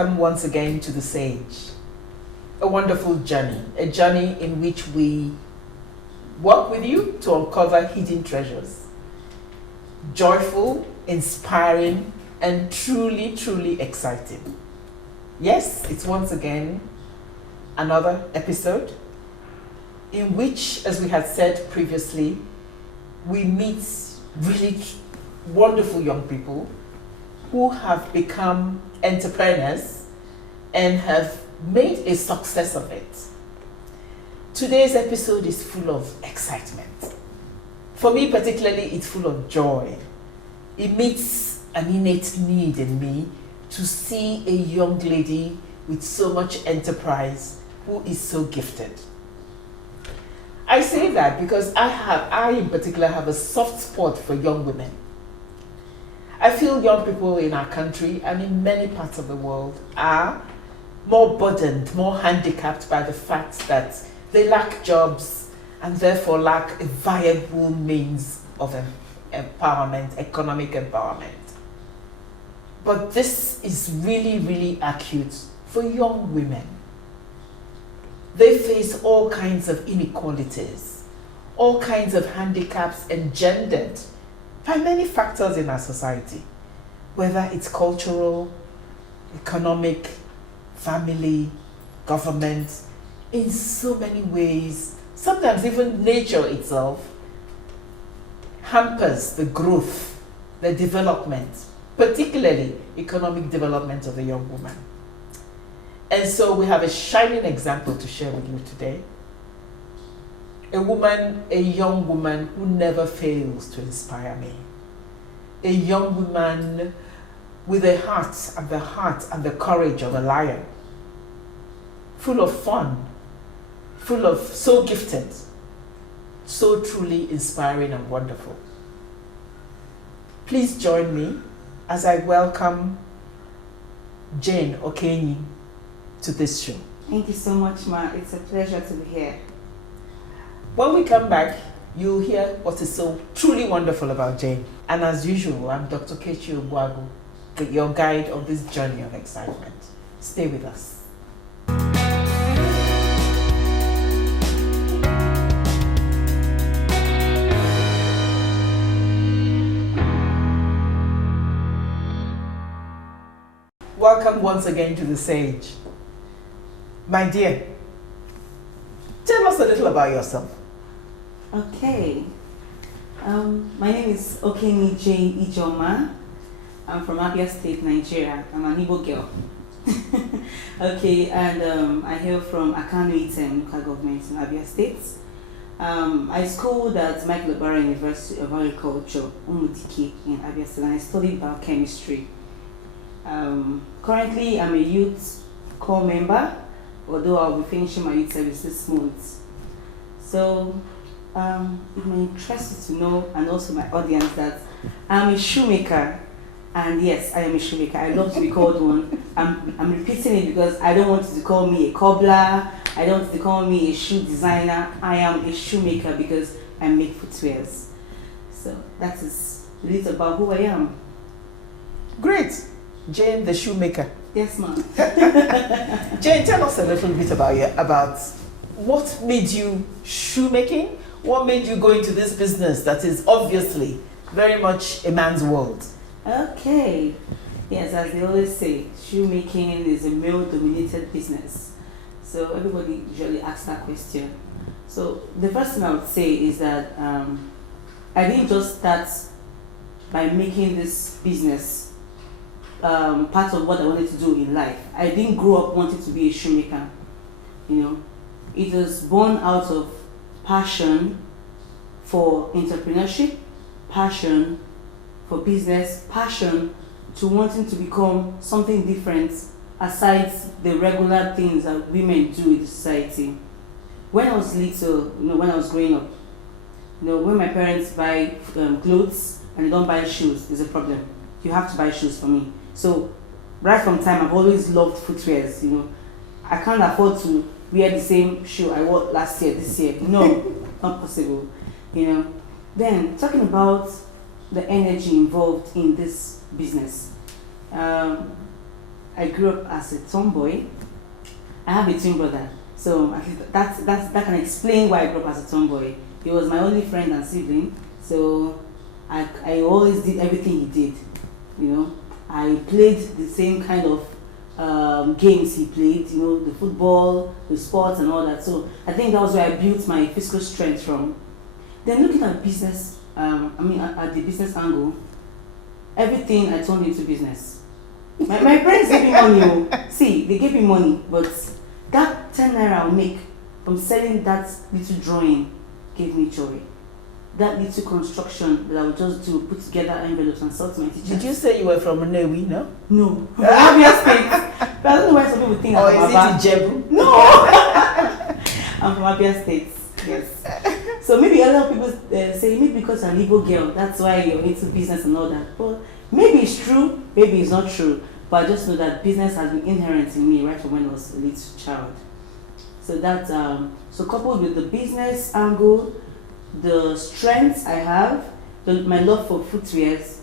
welcome once again to the Sage. A wonderful journey, a journey in which we work with you to uncover hidden treasures. Joyful, inspiring, and truly, truly exciting. Yes, it's once again another episode in which, as we had said previously, we meet really wonderful young people who have become entrepreneurs and have made a success of it. Today's episode is full of excitement. For me particularly, it's full of joy. It meets an innate need in me to see a young lady with so much enterprise who is so gifted. I say that because I in particular have a soft spot for young women. I feel young people in our country and in many parts of the world are more burdened, more handicapped by the fact that they lack jobs and therefore lack a viable means of empowerment, economic empowerment. But this is really, really acute for young women. They face all kinds of inequalities, all kinds of handicaps engendered by many factors in our society, whether it's cultural, economic, family, government, in so many ways. Sometimes even nature itself hampers the growth, the development, particularly economic development of the young woman. And so we have a shining example to share with you today. A woman, a young woman who never fails to inspire me. A young woman with a heart and the courage of a lion. Full of fun, full of, so gifted, so truly inspiring and wonderful. Please join me as I welcome Jane Okenyi to this show. Thank you so much, Ma. It's a pleasure to be here. When we come back, you'll hear what is so truly wonderful about Jane. And as usual, I'm Dr. Kechi Ogwagu, your guide on this journey of excitement. Stay with us. Welcome once again to the Sage. My dear, tell us a little about yourself. Okay. My name is Okenyi Ijeoma. I'm from Abia State, Nigeria. I'm an Igbo girl. Okay, and I hail from Akano Item local government in Abia State. I schooled at Michael Obara University of Agriculture, Umudike in Abia State, and I studied biochemistry. Currently, I'm a youth corps member, although I'll be finishing my youth service this month. So, it may interest you to know, and also my audience, that I'm a shoemaker. And yes, I am a shoemaker. I love to be called one. I'm repeating it because I don't want you to call me a cobbler. I don't want you to call me a shoe designer. I am a shoemaker because I make footwears. So that is a little about who I am. Great. Jane, the shoemaker. Yes, ma'am. Jane, tell us a little bit about what made you shoemaking? What made you go into this business that is obviously very much a man's world? Okay. Yes, as they always say, shoemaking is a male-dominated business. So everybody usually asks that question. So the first thing I would say is that I didn't just start by making this business part of what I wanted to do in life. I didn't grow up wanting to be a shoemaker. You know, it was born out of passion for entrepreneurship, passion for business, passion to wanting to become something different aside the regular things that women do in society. When I was little, when I was growing up, when my parents buy clothes and they don't buy shoes, there's a problem. You have to buy shoes for me. So right from time, I've always loved footwears. I can't afford to wear the same shoe I wore last year, this year. No, not possible. Then talking about the energy involved in this business. I grew up as a tomboy. I have a twin brother, so at least that can explain why I grew up as a tomboy. He was my only friend and sibling, so I always did everything he did. You know, I played the same kind of games he played. You know, the football, the sports, and all that. So I think that was where I built my physical strength from. Then looking at business, at the business angle, everything I turned into business. My parents gave me money. Oh. See, they gave me money, but that 10 naira I'll make from selling that little drawing gave me joy. That little construction that I would just do, put together envelopes and sell to my teachers. Did you say you were from Newi, no? No. From Abia State. But I don't know why some people think I'm from Abia. Or is it Ijebu? No! I'm from Abia State, yes. So maybe a lot of people say, maybe because I'm an Igbo girl, that's why you're into business and all that. But maybe it's true, maybe it's not true. But I just know that business has been inherent in me right from when I was a little child. So that, so coupled with the business angle, the strengths I have, my love for footwears,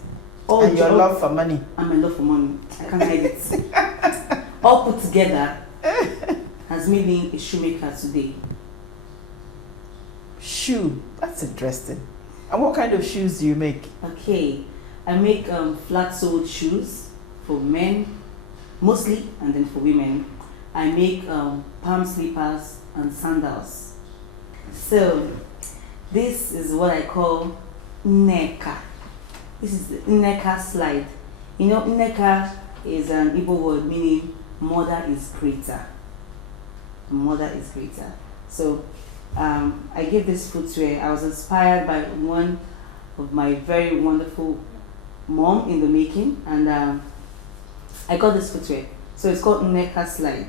and your love for money. And my love for money. I can't hide it. All put together has made me a shoemaker today. Shoe, that's interesting. And what kind of shoes do you make? Okay, I make flat-soled shoes for men, mostly, and then for women. I make palm slippers and sandals. So, this is what I call Nneka. This is the Nneka slide. You know, Nneka is an Igbo word meaning mother is greater. Mother is greater. So, I give this footwear. I was inspired by one of my very wonderful mom in the making, and I got this footwear. So it's called Nneka slide,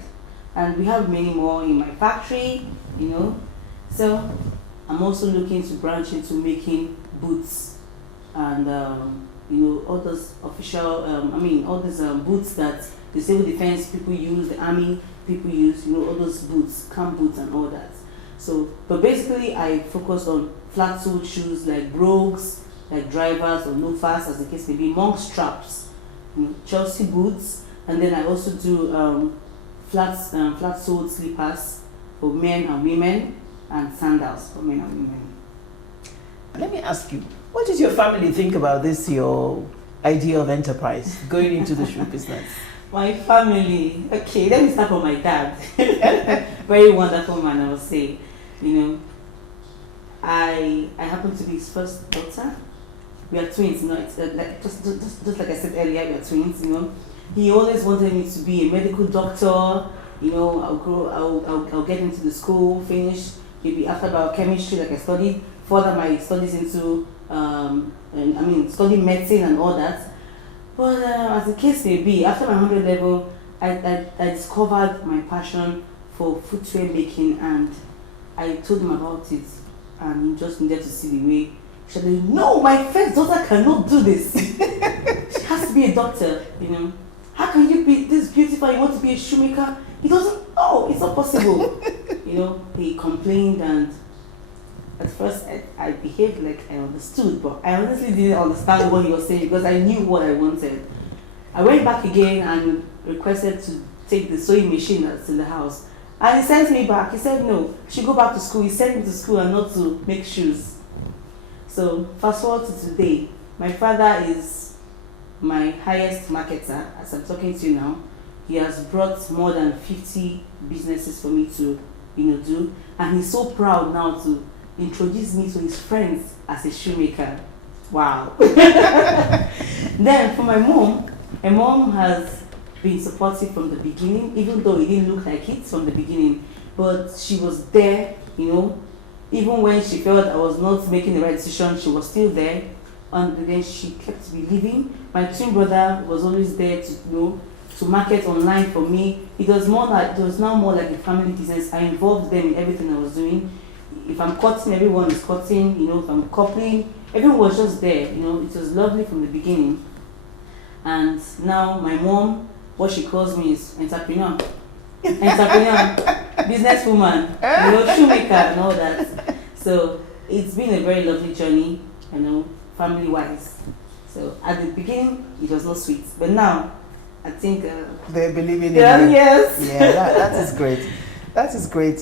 and we have many more in my factory. You know, so I'm also looking to branch into making boots, and you know, all those official, all those boots that the civil defense people use, the army people use. You know, all those boots, camp boots, and all that. So, but basically, I focus on flat-soled shoes like brogues, like drivers or loafers, as the case may be, monk straps, you know, Chelsea boots, and then I also do flat-soled slippers for men and women, and sandals for men and women. Let me ask you, what did your family think about this, your idea of enterprise, going into the shoe business? My family, okay, let me start from my dad. Very wonderful man, I would say. You know, I happen to be his first daughter. We are twins, you know. It's like, just like I said earlier, we are twins. You know, he always wanted me to be a medical doctor. You know, I'll get into the school, finish maybe after biochemistry, like I studied, further my studies into study medicine and all that. But as the case may be, after my 100 level, I discovered my passion for footwear making, and I told him about it, and he just needed to see the way. She said, "No, my first daughter cannot do this. She has to be a doctor, you know. How can you be this beautiful? You want to be a shoemaker?" He doesn't know, it's not possible. You know, he complained, and at first I behaved like I understood, but I honestly didn't understand what he was saying because I knew what I wanted. I went back again and requested to take the sewing machine that's in the house. And he sent me back. He said, no, I should go back to school. He sent me to school and not to make shoes. So fast forward to today. My father is my highest marketer as I'm talking to you now. He has brought more than 50 businesses for me to, you know, do. And he's so proud now to introduce me to his friends as a shoemaker. Wow. Then for my mom has been supportive from the beginning, even though it didn't look like it from the beginning. But she was there, you know, even when she felt I was not making the right decision, she was still there. And then she kept believing. My twin brother was always there to, you know, to market online for me. It was now more like a family business. I involved them in everything I was doing. If I'm cutting, everyone is cutting, you know, if I'm coupling, everyone was just there, you know. It was lovely from the beginning. And now my mom, what she calls me is entrepreneur, businesswoman, you know, shoemaker and all that. So it's been a very lovely journey, you know, family-wise. So at the beginning, it was not sweet, but now I think they're believing in yeah, you. yes. Yeah, that is great. That is great.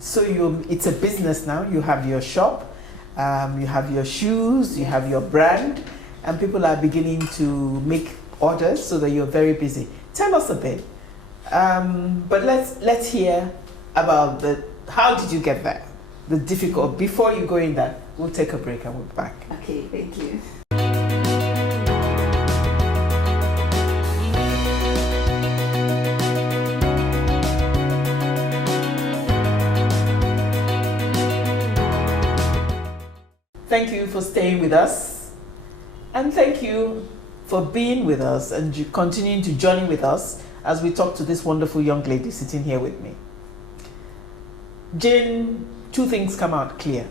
So it's a business now. You have your shop, you have your shoes, you have your brand, and people are beginning to make orders so that you're very busy. Tell us a bit. But let's hear about how did you get there? The difficult. Before you go in that, we'll take a break and we'll be back. Okay, thank you. Thank you for staying with us, and thank you for being with us and continuing to journey with us as we talk to this wonderful young lady sitting here with me. Jane, two things come out clear: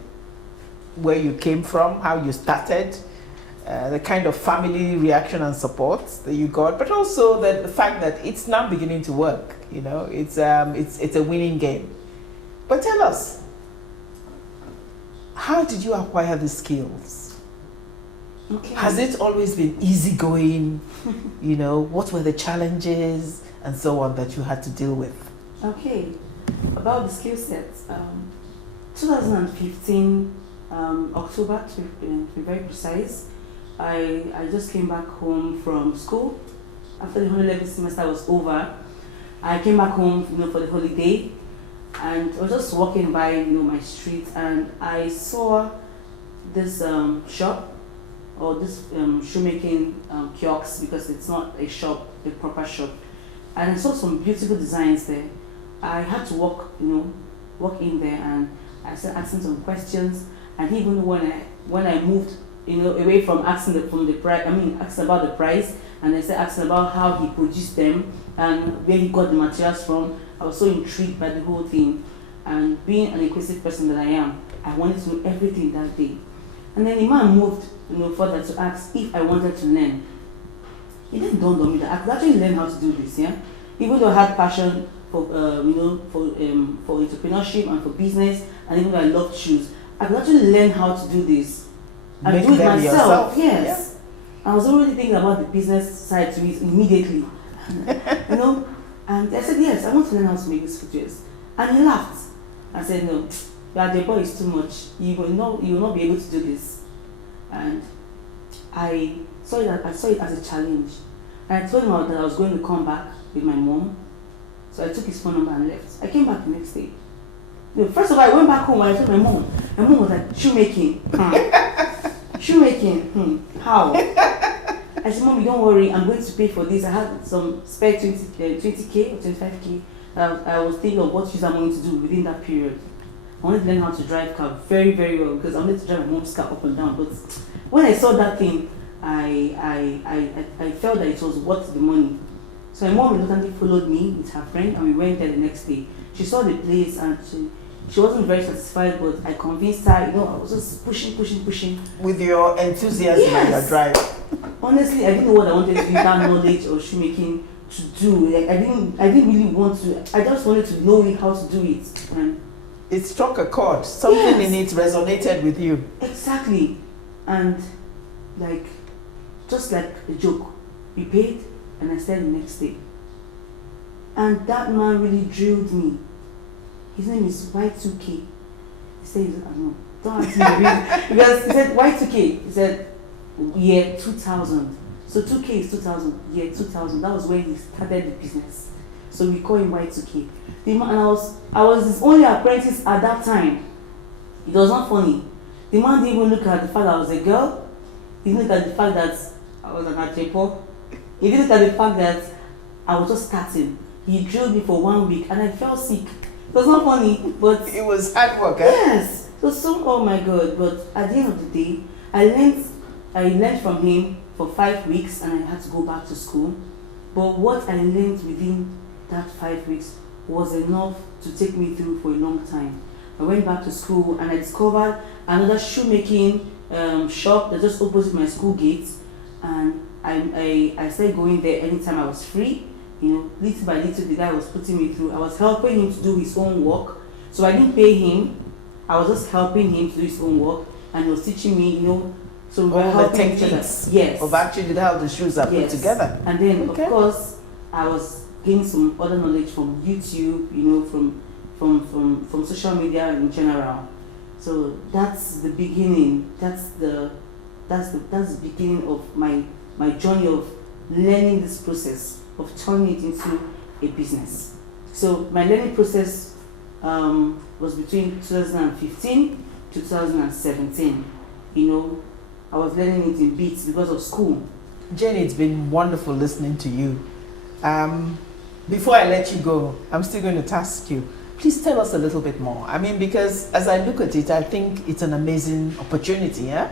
where you came from, how you started, the kind of family reaction and support that you got, but also the fact that it's now beginning to work. You know, it's a winning game. But tell us, how did you acquire the skills? Okay. Has it always been easygoing? You know, what were the challenges and so on that you had to deal with? Okay, about the skill sets. 2015, October to be very precise, I just came back home from school. After the 111th semester was over, I came back home, for the holiday, and I was just walking by, my street, and I saw this shop, or this shoemaking kiosk, because it's not a shop, a proper shop, and I saw some beautiful designs there. I had to walk in there, and I started asking some questions, and even when I moved, away from asking asking about the price, and I started asking about how he produced them and where he got the materials from. I was so intrigued by the whole thing, and being an inquisitive person that I am, I wanted to know everything that day. And then the man moved, further to ask if I wanted to learn. It didn't dawn on me that I could actually learn how to do this. Yeah, even though I had passion for entrepreneurship and for business, and even though I loved shoes, I could actually learn how to do this and do it myself. Yourself. Yes, yeah. I was already thinking about the business side to it immediately. And I said, yes, I want to learn how to make these footwears. And he laughed. I said, no, the boy is too much. You will not be able to do this. And I saw it as a challenge. And I told him that I was going to come back with my mom. So I took his phone number and left. I came back the next day. First of all, I went back home and I told my mom. My mom was like, shoemaking. Shoemaking. How? I said, Mommy, don't worry, I'm going to pay for this. I had some spare 20K or 25K. I was thinking of what shoes I'm going to do within that period. I wanted to learn how to drive car very, very well, because I wanted to drive my mom's car up and down. But when I saw that thing, I felt that it was worth the money. So my mom reluctantly followed me with her friend, and we went there the next day. She saw the place, and she wasn't very satisfied, but I convinced her. I was just pushing. With your enthusiasm and your drive. Honestly, I didn't know what I wanted to use that knowledge of shoemaking to do. Like, I didn't really want to. I just wanted to know how to do it. And it struck a chord. Something in it resonated with you. Exactly. And just like a joke, we paid, and I started the next day. And that man really drilled me. His name is Y2K. He said, no, don't ask me the reason. Because he said Y2K. He said, year 2000. So 2K is 2000. Year 2000. That was when he started the business. So we call him Y2K. The man, and I was his only apprentice at that time. It was not funny. The man didn't even look at the fact that I was a girl. He didn't look at the fact that I was an entrepreneur. He didn't look at the fact that I was just starting. He drilled me for 1 week, and I fell sick. It was not funny, but it was hard work. Yes. It was so, oh my God. But at the end of the day, I learned from him for 5 weeks, and I had to go back to school. But what I learned within that 5 weeks was enough to take me through for a long time. I went back to school, and I discovered another shoemaking shop that just opposite my school gates, and I started going there anytime I was free. Little by little, the guy was putting me through. I was helping him to do his own work, so I didn't pay him. I was just helping him to do his own work, and he was teaching me, So we're All the helping each other. techniques Yes. of actually how the shoes are put Yes. together. And then Okay. of course I was gaining some other knowledge from YouTube, from social media in general. So that's the beginning. That's the beginning of my journey of learning this process of turning it into a business. So my learning process was between 2015 to 2017. I was learning it in bits because of school. Jenny, it's been wonderful listening to you. Before I let you go, I'm still going to task you. Please tell us a little bit more. I mean, because as I look at it, I think it's an amazing opportunity. Yeah.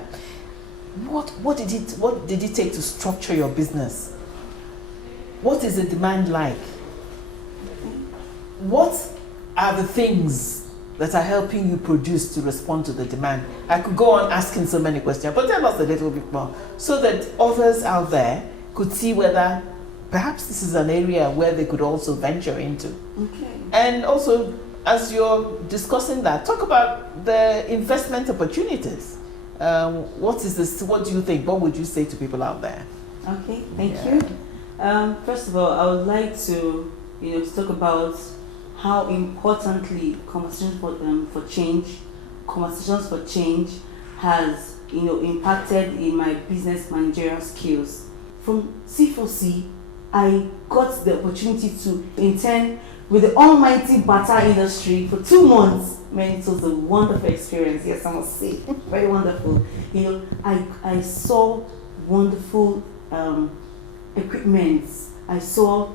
What did it take to structure your business? What is the demand like? What are the things that are helping you produce to respond to the demand? I could go on asking so many questions, but tell us a little bit more so that others out there could see whether perhaps this is an area where they could also venture into. Okay. And also, as you're discussing that, talk about the investment opportunities. What do you think? What would you say to people out there? Okay, thank you. First of all, I would like to talk about how importantly conversations for change has impacted in my business managerial skills. From C4C, I got the opportunity to intern with the almighty butter industry for 2 months. Man, it was a wonderful experience. Yes, I must say, very wonderful. I saw wonderful equipment. I saw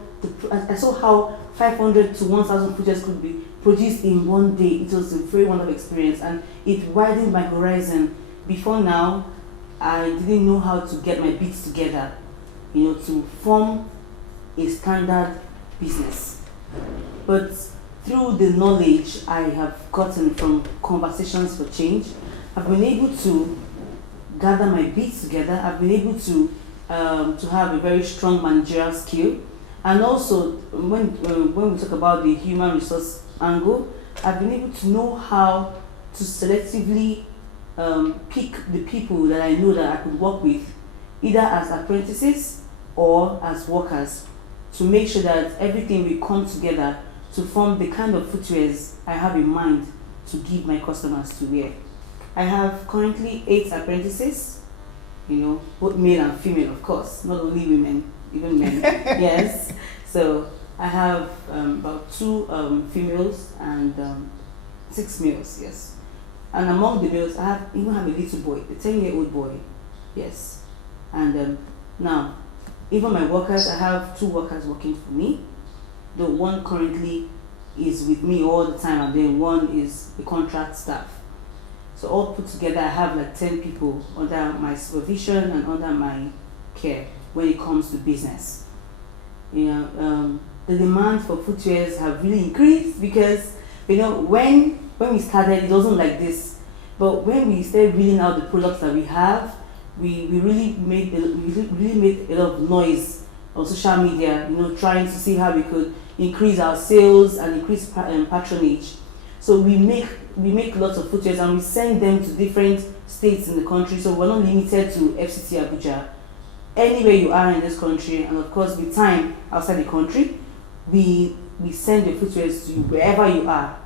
how 500 to 1,000 projects could be produced in one day. It was a very wonderful experience, and it widened my horizon. Before now, I didn't know how to get my bits together, to form a standard business. But through the knowledge I have gotten from conversations for change, I've been able to gather my bits together. I've been able to have a very strong managerial skill. And also, when we talk about the human resource angle, I've been able to know how to selectively pick the people that I know that I could work with, either as apprentices or as workers, to make sure that everything will come together to form the kind of footwears I have in mind to give my customers to wear. I have currently 8 apprentices, both male and female, of course, not only women, even men. Yes. So I have about 2 females and 6 males. Yes. And among the males, I even have a little boy, a 10-year-old boy. Yes. And now, even my workers, I have 2 workers working for me. The one currently is with me all the time, and then one is a contract staff. So all put together, I have like 10 people under my supervision and under my care when it comes to business. The demand for footwears have really increased because when we started, it wasn't like this. But when we started reading out the products that we have, we really made a lot of noise on social media, trying to see how we could increase our sales and increase patronage. So we make lots of footwears and we send them to different states in the country. So we're not limited to FCT Abuja. Anywhere you are in this country, and of course with time outside the country, we send your footwears to you wherever you are.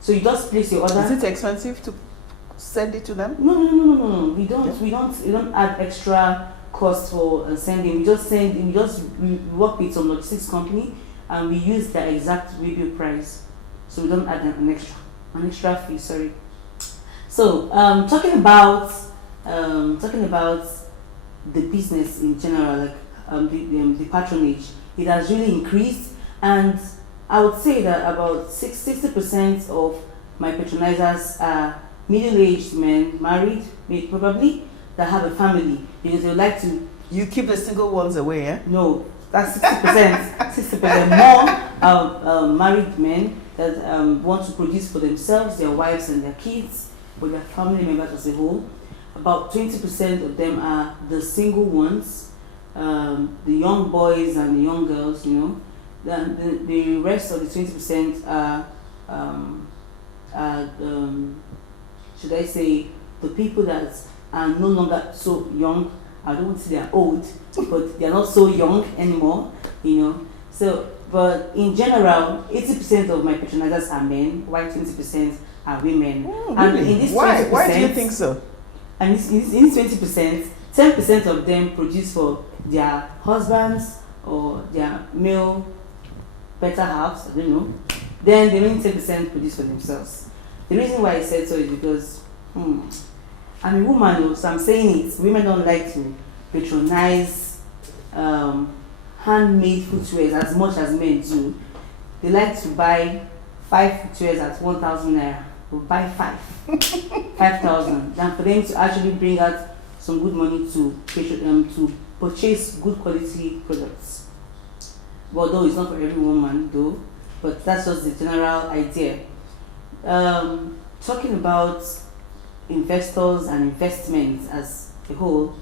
So you just place your order. Is it expensive to send it to them? No. We don't add extra cost for sending. We work with some logistics company and we use their exact retail price. So we don't add an extra fee, sorry. So talking about the business in general, like the patronage, it has really increased, and I would say that about 60% of my patronizers are middle-aged men, married, probably, that have a family, because they would like to. You keep the single ones away, eh? No, that's 60%. 60% more married men that want to produce for themselves, their wives and their kids, for their family members as a whole. About 20% of them are the single ones, the young boys and the young girls, The rest of the 20% are, should I say, the people that are no longer so young. I don't want to say they're old, but they're not so young anymore, you know. So, but in general, 80% of my patronizers are men, while 20% are women. And Really? in this 20%, Why do you think so? and in this 20%, 10% of them produce for their husbands or their male better halves, I don't know. Then the remaining 10% produce for themselves. The reason why I said so is because I'm a woman, though, so I'm saying it. Women don't like to patronize handmade footwear as much as men do. They like to buy 5 footwears at 1,000 naira. Or buy 5,000. Than for them to actually bring out some good money to purchase good quality products. But though it's not for every woman, though, but that's just the general idea. Talking about investors and investments as a whole,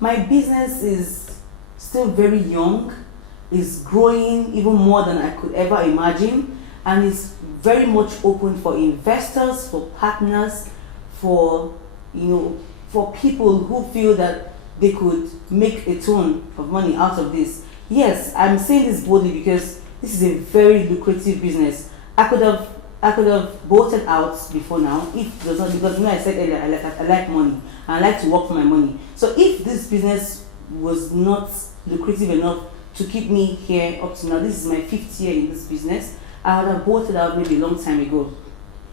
my business is still very young, is growing even more than I could ever imagine, and is very much open for investors, for partners, for for people who feel that they could make a ton of money out of this. Yes, I'm saying this boldly because this is a very lucrative business. I could have bolted out before now if it was not, because I said earlier I like money and I like to work for my money. So if this business was not lucrative enough to keep me here up to now, this is my 5th year in this business, I would have bolted out maybe a long time ago.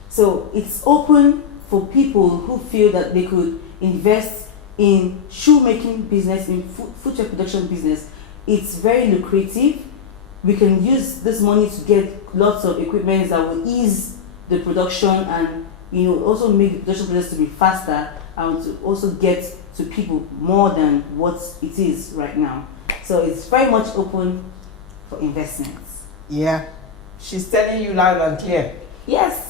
So it's open for people who feel that they could invest in shoemaking business, in footwear production business. It's very lucrative. We can use this money to get lots of equipment that will ease the production and also make the production process to be faster and to also get to people more than what it is right now. So it's very much open for investments. Yeah, she's telling you loud and clear. Yes.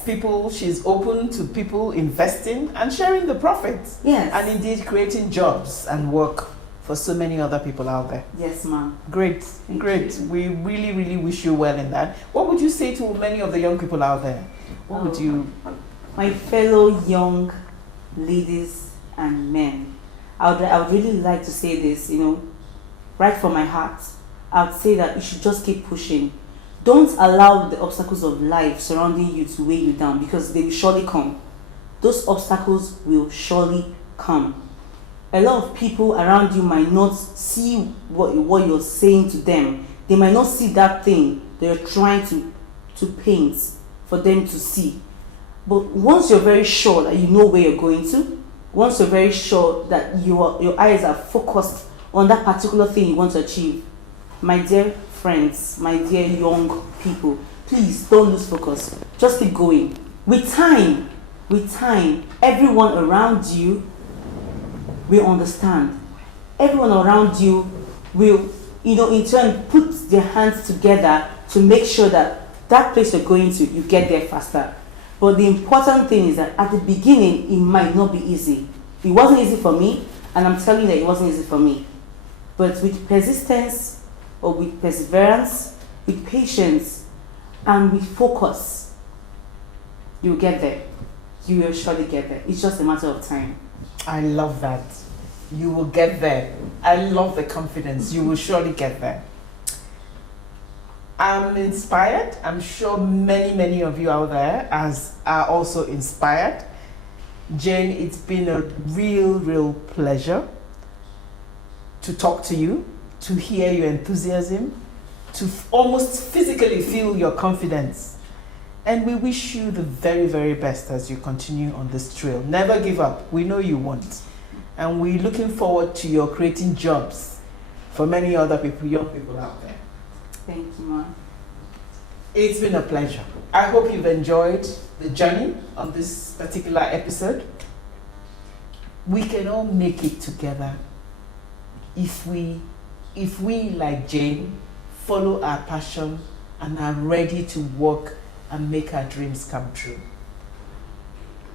She's open to people investing and sharing the profits. Yes. And indeed creating jobs and work for so many other people out there. Yes, ma'am. Great, great. We really, really wish you well in that. What would you say to many of the young people out there? What would you... My fellow young ladies and men, I would really like to say this, right from my heart. I would say that you should just keep pushing. Don't allow the obstacles of life surrounding you to weigh you down, because they will surely come. Those obstacles will surely come. A lot of people around you might not see what you're saying to them. They might not see that thing that you're trying to paint for them to see. But once you're very sure that you know where you're going to, once you're very sure that your eyes are focused on that particular thing you want to achieve, my dear friends, my dear young people, please don't lose focus. Just keep going. With time, everyone around you will understand. Everyone around you will, in turn put their hands together to make sure that that place you're going to, you get there faster. But the important thing is that at the beginning, it might not be easy. It wasn't easy for me, and I'm telling you that it wasn't easy for me. But with persistence, or with perseverance, with patience, and with focus, you'll get there. You will surely get there. It's just a matter of time. I love that. You will get there. I love the confidence. You will surely get there. I'm inspired. I'm sure many, many of you out there are also inspired. Jane, it's been a real pleasure to talk to you, to hear your enthusiasm, to almost physically feel your confidence. And we wish you the very, very best as you continue on this trail. Never give up. We know you won't. And we're looking forward to your creating jobs for many other people, young people out there. Thank you, Mom. It's been a pleasure. I hope you've enjoyed the journey on this particular episode. We can all make it together if we, like Jane, follow our passion and are ready to work and make our dreams come true.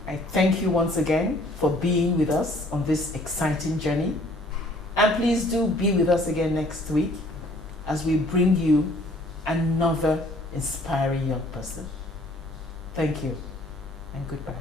I thank you once again for being with us on this exciting journey. And please do be with us again next week as we bring you another inspiring young person. Thank you and goodbye.